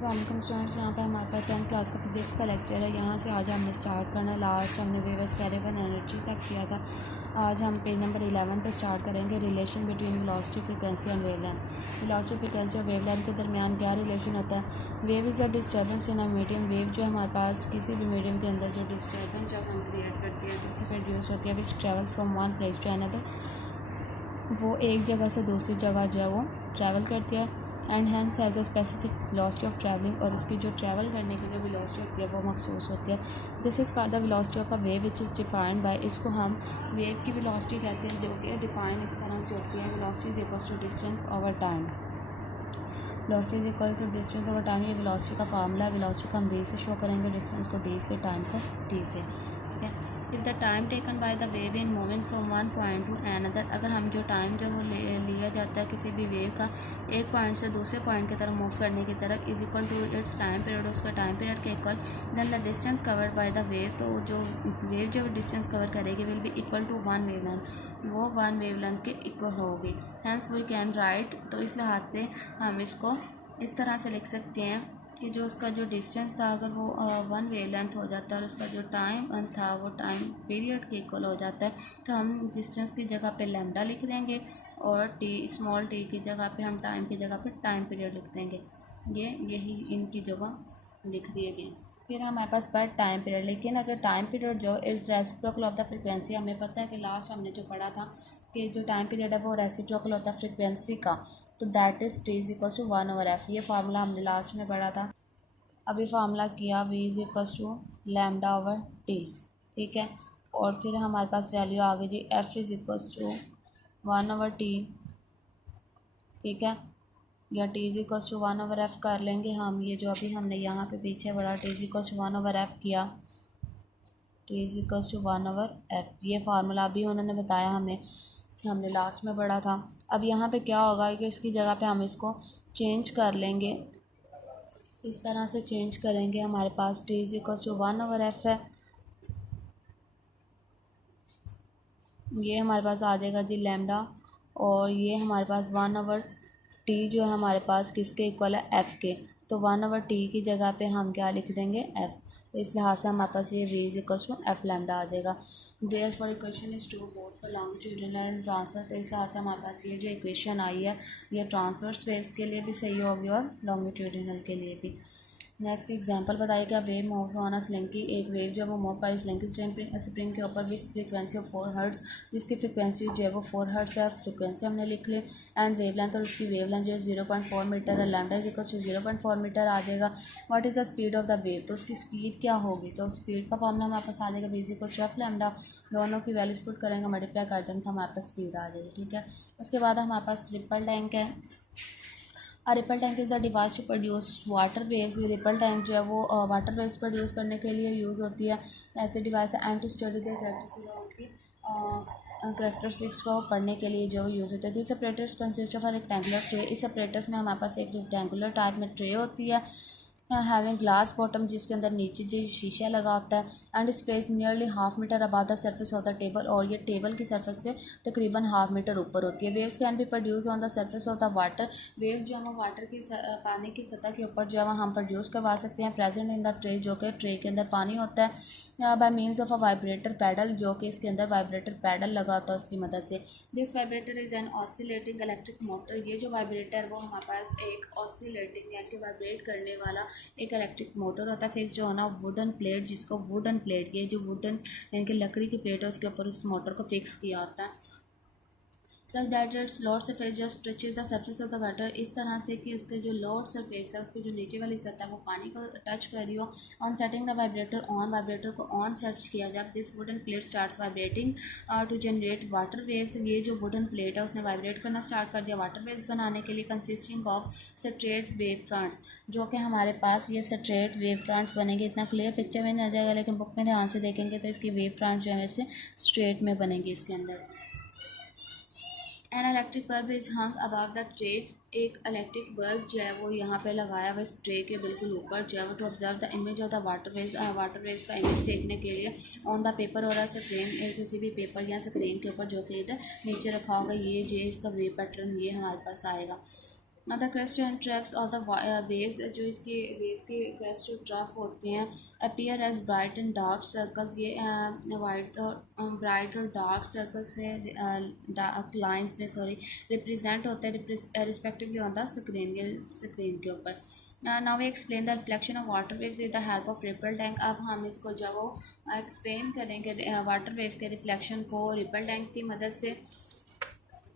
Students, यहाँ पे हमारे पास 10th क्लास का फिज़िक्स का लेक्चर है। यहाँ से आज हमने स्टार्ट करना है। लास्ट हमने वेव्स कैरेबन एनर्जी तक किया था। आज हम पेज नंबर 11 पे स्टार्ट करेंगे। Relation between velocity, frequency and wavelength. Velocity, frequency और वेवलेंथ के दरमियान क्या रिलेशन होता है। Wave is a disturbance in a medium. Wave जो है हमारे पास किसी भी मीडियम के अंदर जो डिस्टर्बेंस जब हम क्रिएट करते हैं तो उससे प्रोड्यूस होती है which travels from one place to another. वो एक जगह से दूसरी जगह जो है वो ट्रैवल करती है and hence has a specific velocity of travelling. और उसकी जो ट्रैवल करने की जो वेलोसिटी होती है वो मखसूस होती है। This is called the velocity of a wave which is defined by. इसको हम वेव की वेलोसिटी कहते हैं, जो कि डिफाइन इस तरह से होती है। Velocity is equal to distance over time. Velocity is equal to distance over time, ये वेलोसिटी का फार्मूला है। वेलोसिटी को हम वी से शो करेंगे, डिस्टेंस को डी से, टाइम को टी से। If the time taken by the wave in moving from one point two another, अगर हम जो टाइम जो वो लिया जाता है किसी भी वेव का एक पॉइंट से दूसरे पॉइंट की तरफ मूव करने की तरफ, is equal to its time period, उसका टाइम पीरियड के इक्वल, then the distance covered by the wave, तो जो वेव जो डिस्टेंस कवर करेगी will be equal to one wavelength, वो वन वेवलेंथ के इक्वल होगी। हैंस वी कैन राइट, तो इस लिहाज से हम इसको इस तरह से लिख सकते हैं कि जो उसका जो डिस्टेंस था अगर वो वन वेवलेंथ हो जाता है और उसका जो टाइम था वो टाइम पीरियड के इक्वल हो जाता है, तो हम डिस्टेंस की जगह पे लैम्डा लिख देंगे और टी स्मॉल टी की जगह पे हम टाइम की जगह पे टाइम पीरियड लिख देंगे। यही इनकी जगह लिख दिए गए। फिर हमारे पास बैठ टाइम पीरियड, लेकिन अगर टाइम पीरियड जो इस रेसिप्रोकल ऑफ द फ्रिक्वेंसी, हमें पता है कि लास्ट हमने जो पढ़ा था कि जो टाइम पीरियड है वो रेसिप्रोकल होता है फ्रिक्वेंसी का, तो that is T is equal to 1/f। ये फार्मूला हमने लास्ट में पढ़ा था। अभी फार्मूला किया v is equal to lambda over T, ठीक है। और फिर हमारे पास वैल्यू आ गई जी f is equal to 1/t, ठीक है, या t is equal to 1/f कर लेंगे हम। ये जो अभी हमने यहाँ पे पीछे पढ़ा t is equal to 1/f किया, t is equal to 1/f, ये फार्मूला अभी उन्होंने बताया हमें, हमने लास्ट में पढ़ा था। अब यहाँ पे क्या होगा कि इसकी जगह पे हम इसको चेंज कर लेंगे, इस तरह से चेंज करेंगे। हमारे पास T is equal to 1/f है, ये हमारे पास आ जाएगा जी लैम्डा, और ये हमारे पास 1/t जो है हमारे पास किसके इक्वल है, f के, तो 1/t की जगह पे हम क्या लिख देंगे, f। तो इस लिहाज से हमारे पास ये v is equal to f lambda आ जाएगा। Therefore equation is true both for longitudinal and transfer, तो इस लिहाज से हमारे पास ये जो इक्वेशन आई है ये ट्रांसवर्स वेव्स के लिए भी सही होगी और लॉन्गिट्यूडिनल के लिए भी। नेक्स्ट एग्जांपल बताइए क्या wave moves on a slinky, एक वेव जो वो मूव कर स्लिंकी स्प्रिंग के ऊपर विथ फ्रीक्वेंसी ऑफ 4 हर्ट्ज, जिसकी फ्रीक्वेंसी जो है वो 4 हर्ट्ज है, फ्रीक्वेंसी हमने लिख ली। एंड वेवलेंथ, और उसकी वेवलेंथ जो है 0.4 मीटर है, lambda is equal to 0.4 metre आ जाएगा। What is the speed of the wave, तो उसकी स्पीड क्या होगी, तो स्पीड का फॉर्मूला हमारे पास आ जाएगा v is equal to f lambda, दोनों की वैल्यूज पुट करेंगे, मल्टीप्लाई कर देंगे तो हमारे पास स्पीड आ जाएगी, ठीक है। उसके बाद हमारे पास रिपल टैंक है। Ripple tank is a device to produce water waves. Ripple tank जो है वो वाटर वेव्स प्रोड्यूस करने के लिए यूज़ होती है, ऐसे डिवाइस है। And to study the characteristics को पढ़ने के लिए जो यूज़ होता है। This separators consist of a rectangular tray, इस सेपरेटर्स में हमारे पास एक रेक्टेंगुलर टाइप में ट्रे होती है, हैविंग ग्लास बॉटम, जिसके अंदर नीचे जो शीशा लगा होता है, and space nearly half metre above the surface of the table, और ये टेबल की सरफेस से तकरीबन हाफ मीटर ऊपर होती है। Waves can be produce on the surface of the water, waves जो हम वाटर की पानी की सतह के ऊपर जो है हम प्रोड्यूस करवा सकते हैं। प्रेजेंट इन द ट्रे, जो कि ट्रे के अंदर पानी होता है, by means of a vibrator paddle, जो कि इसके अंदर वाइब्रेटर पैडल लगा होता है उसकी मदद से। This vibrator is an oscillating electric motor, ये जो वाइब्रेटर वो हमारे पास एक ऑसिलेटिंग यानी कि वाइब्रेट करने वाला एक इलेक्ट्रिक मोटर होता है। फिक्स जो है ना वुडन प्लेट, जिसको वुडन प्लेट, ये जो वुडन यानी कि लकड़ी की प्लेट है उसके ऊपर उस मोटर को फिक्स किया होता है। Such that it's load surface just touches the surface of the water, इस तरह से कि उसके जो लोड सरफेस है उसके जो नीचे वाली सतह है वो पानी को टच कर रही हो। On setting the vibrator on, vibrator को ऑन सेट किया जब this wooden plate starts vibrating to generate water waves, ये जो वुडन प्लेट है उसने वाइब्रेट करना स्टार्ट कर दिया वाटर वेव्स बनाने के लिए, consisting of straight wave fronts, जो कि हमारे पास ये स्ट्रेट वेव फ्रंट्स बनेंगे। इतना क्लियर पिक्चर में नहीं आ जाएगा, लेकिन बुक में ध्यान से देखेंगे तो इसकी वेव फ्रंट जो है वैसे स्ट्रेट में बनेंगी इसके अंदर। An electric bulb is hung above the tray, एक इलेक्ट्रिक बल्ब जो है वो यहाँ पे लगाया हुआ इस ट्रे के बिल्कुल ऊपर जो है वो, to observe the image of the water waves का इमेज देखने के लिए ऑन द पेपर और स्क्रीन, किसी भी पेपर या स्क्रीन के ऊपर जो कि इधर नीचे रखा होगा, ये जो इसका वेव पैटर्न ये हमारे पास आएगा। द क्रेस्ट एंड ट्रैप्स और द वेव्स, जो इसकी वेव्स के क्रेस्ट और ट्रफ होते हैं, appear as bright and dark circles. ये वाइट और ब्राइट और डार्क सर्कल्स में, लाइंस में सॉरी, रिप्रेजेंट होते हैं रिस्पेक्टिवली ऑन द स्क्रीन के ऊपर। Now we explain the reflection of water waves with the help of ripple tank. अब हम इसको जब वो एक्सप्लेन करेंगे वाटर वेव्स के रिफ्लेक्शन को रिपल टैंक की मदद से,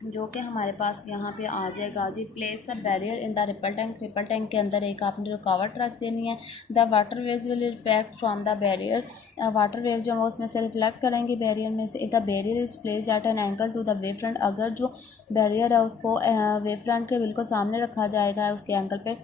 जो कि हमारे पास यहाँ पे आ जाएगा जी। Place a barrier in the ripple tank. Ripple tank के अंदर एक आपने रुकावट रख देनी है। The water waves will reflect from the barrier. Water wave जो है उसमें से रिफ्लेक्ट करेंगे बैरियर में से। The barrier is place at an angle to the wave front. अगर जो बैरियर है उसको वेव फ्रंट के बिल्कुल सामने रखा जाएगा उसके एंगल पे,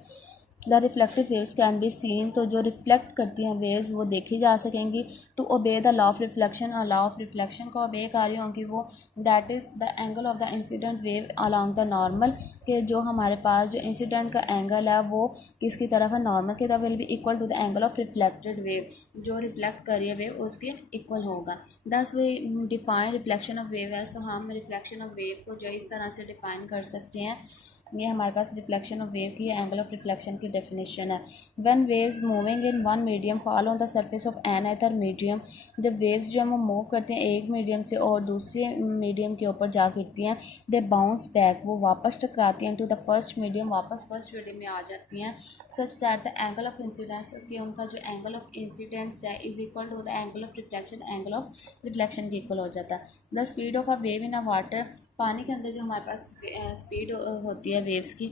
the reflective waves can be seen. तो जो रिफ्लेक्ट करती हैं वेव्स वो देखी जा सकेंगी। To obey the law of reflection, law of reflection को ओबे कर रही होंगी वो, that is the angle of the incident wave along the normal. के जो हमारे पास जो इंसिडेंट का एंगल है वो किसकी तरफ है, नॉर्मल की तरफ, will be equal to the angle of reflected wave. जो रिफ्लेक्ट कर रही है वेव उसके इक्वल होगा। Thus we define reflection of wave as. तो हम रिफ्लेक्शन ऑफ वेव को जो इस तरह से डिफाइन कर सकते हैं। ये हमारे पास रिफ्लेक्शन ऑफ वेव की एंगल ऑफ रिफ्लेक्शन की डेफिनेशन है। When waves moving in one medium fall on the surface of another medium. जब वेव्स जो हम मूव करते हैं एक मीडियम से और दूसरे मीडियम के ऊपर जा गिरती हैं, दे बाउंस बैक, वो वापस टकराती हैं टू द फर्स्ट मीडियम, वापस फर्स्ट मीडियम में आ जाती हैं। Such that the angle of incidence, कि उनका जो एंगल ऑफ इंसिडेंस है is equal to the angle of reflection, angle of reflection के इक्वल हो जाता है। The speed of a wave in a water. पानी के अंदर जो हमारे पास स्पीड होती है वेव्स की,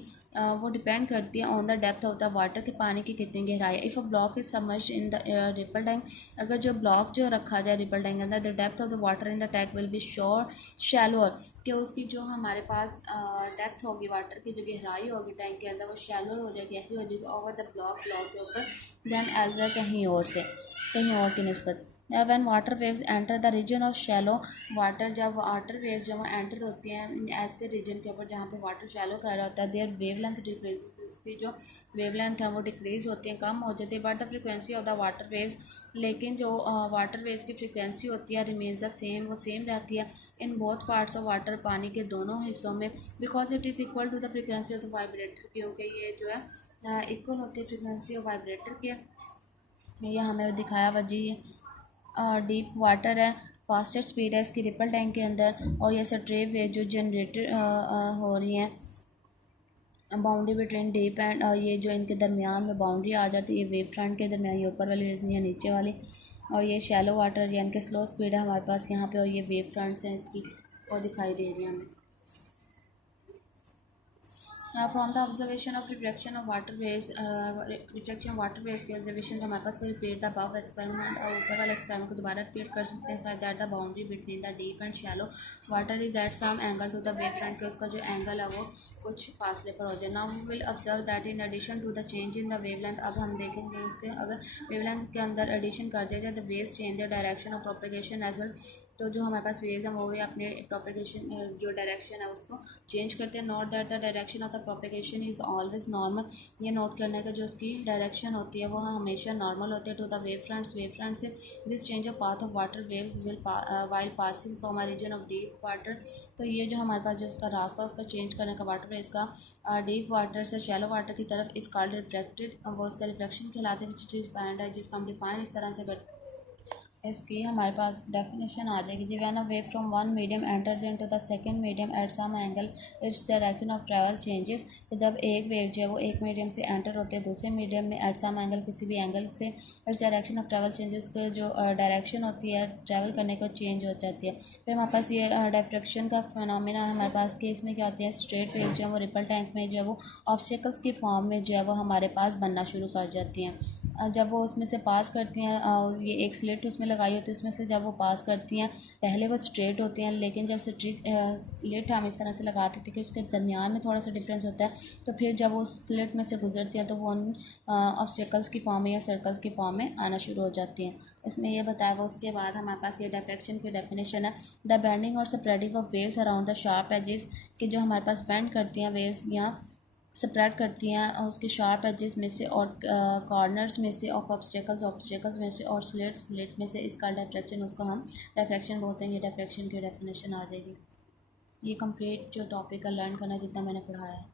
वो डिपेंड करती है on the depth of the water, के पानी की कितनी गहराई है। If a block is submerged in the ripple tank. अगर जो ब्लॉक जो रखा जाए रिपल टैंक के अंदर, the depth of the water in the tank will be shallower, कि उसकी जो हमारे पास डेप्थ होगी वाटर की, जो गहराई होगी टैंक के अंदर, वो शैलोअर हो जाएगी, गहरी हो जाएगी ओवर द ब्लॉक के ऊपर, दैन एज वेल कहीं और से, कहीं और की निस्बत। When water waves enter the region of shallow water. जब वाटर वेव्स जो एंटर होती हैं ऐसे रीजन के ऊपर जहाँ पे वाटर शैलो कर रहा होता है, देयर वेव लेंथ डिक्रीज, उसकी जो वेव लेंथ है वो डिक्रीज होती है, कम हो जाती है। But the frequency of the water waves, लेकिन जो वाटर वेव्स की फ्रिक्वेंसी होती है रिमेन्स द सेम, वो सेम रहती है in both parts of water, पानी के दोनों हिस्सों में। Because it is equal to the frequency of the vibrator, क्योंकि ये जो है इक्वल होती है फ्रिक्वेंसी ऑफ वाइब्रेटर के। ये हमें दिखाया हुआ जी। डीप वाटर है, फास्टेस्ट स्पीड है इसकी रिपल टैंक के अंदर, और ये स्ट्रेव वेव जो जनरेटर हो रही हैं, बाउंड्री बिटवीन डीप एंड, ये जो इनके दरमियान में बाउंड्री आ जाती है वेव फ्रंट के दरमियान, ये ऊपर वाली वेव्स या नीचे वाली, और ये शैलो वाटर यानी कि स्लो स्पीड है हमारे पास यहाँ पे, और ये वेव फ्रंट्स हैं इसकी वो दिखाई दे रही हैं हमें। From the observation of reflection of water waves, reflection water waves के ऑब्जर्वेशन हमारे पास कोई रिपीट द अबव एक्सपेरिमेंट, और ऊपर वाले एक्सपेरिमेंट को दोबारा रिपीट कर सकते हैं। Such that the boundary between the deep and shallow water is at some angle to the wave front, के उसका जो एंगल है वो कुछ फासले पर हो जाए। Now we will observe that in addition to the change in the wavelength. अब हम देखेंगे इसके अगर वेव लेंथ के अंदर एडिशन कर दिया जाए, the waves change the direction of propagation as well. तो जो हमारे पास वेव्स हैं वो भी अपने प्रोपेगेशन जो डायरेक्शन है उसको चेंज करते हैं। Note that the direction of the propagation is always normal. ये नोट करने का जो उसकी डायरेक्शन होती है वो हमेशा नॉर्मल होती है टू द वेव फ्रंट से। This change of path of water waves will while passing from a region of deep water. तो ये जो हमारे पास जो उसका रास्ता उसका चेंज करने का वाटर वेव्स का डीप वाटर से शैलो वाटर की तरफ इस कॉल्ड रिफ्लेक्टेड, वो उसका रिफ्लेक्शन कहलाते हैं, विच इज डिफाइंड है, जिसको हम डिफाइन इस तरह से करते हैं। इसकी हमारे पास डेफिनेशन आ जाएगी जी। When a wave from one medium enters into the second medium at some angle, its direction of travel changes. तो जब एक वेव जो है वो एक मीडियम से एंटर होते हैं दूसरे मीडियम में एट सम एंगल, किसी भी एंगल से, it's direction of travel changes, को जो डायरेक्शन होती है ट्रैवल करने को चेंज हो जाती है। फिर हमारे पास ये डिफ्रैक्शन का फिनोमेना हमारे पास के इसमें क्या होती है, स्ट्रेट वेव जो है वो रिपल टैंक में जो है वो ऑब्स्टेकल्स की फॉर्म में जो है वो हमारे पास बनना शुरू कर जाती हैं। जब वो उसमें से पास करती हैं, ये एक स्लिट उसमें लगाई होती है, उसमें से जब वो पास करती हैं पहले वो स्ट्रेट होती हैं, लेकिन जब स्लिट हम इस तरह से लगाते थे कि उसके दरमियान में थोड़ा सा डिफरेंस होता है, तो फिर जब वो स्लिट में से गुजरती हैं तो वो ऑब्स्टेकल्स की फॉर्म में या सर्कल्स की फॉर्म में आना शुरू हो जाती हैं। इसमें ये बताया हुआ। उसके बाद हमारे पास ये डिफ्रैक्शन की डेफिनेशन है, द बेंडिंग और spreading of waves around the sharp edges, कि जो हमारे पास बेंड करती हैं वेव्स या स्प्रेड करती हैं और उसके शार्प एजेस में से और कॉर्नर्स में से, ऑफ ऑब्स्टेकल्स में से, और स्लिट में से, इसका डिफ्रैक्शन, उसको हम डिफ्रैक्शन बोलते हैं। ये डिफ्रैक्शन की डेफिनेशन आ जाएगी। ये कंप्लीट जो टॉपिक है लर्न करना जितना मैंने पढ़ाया है।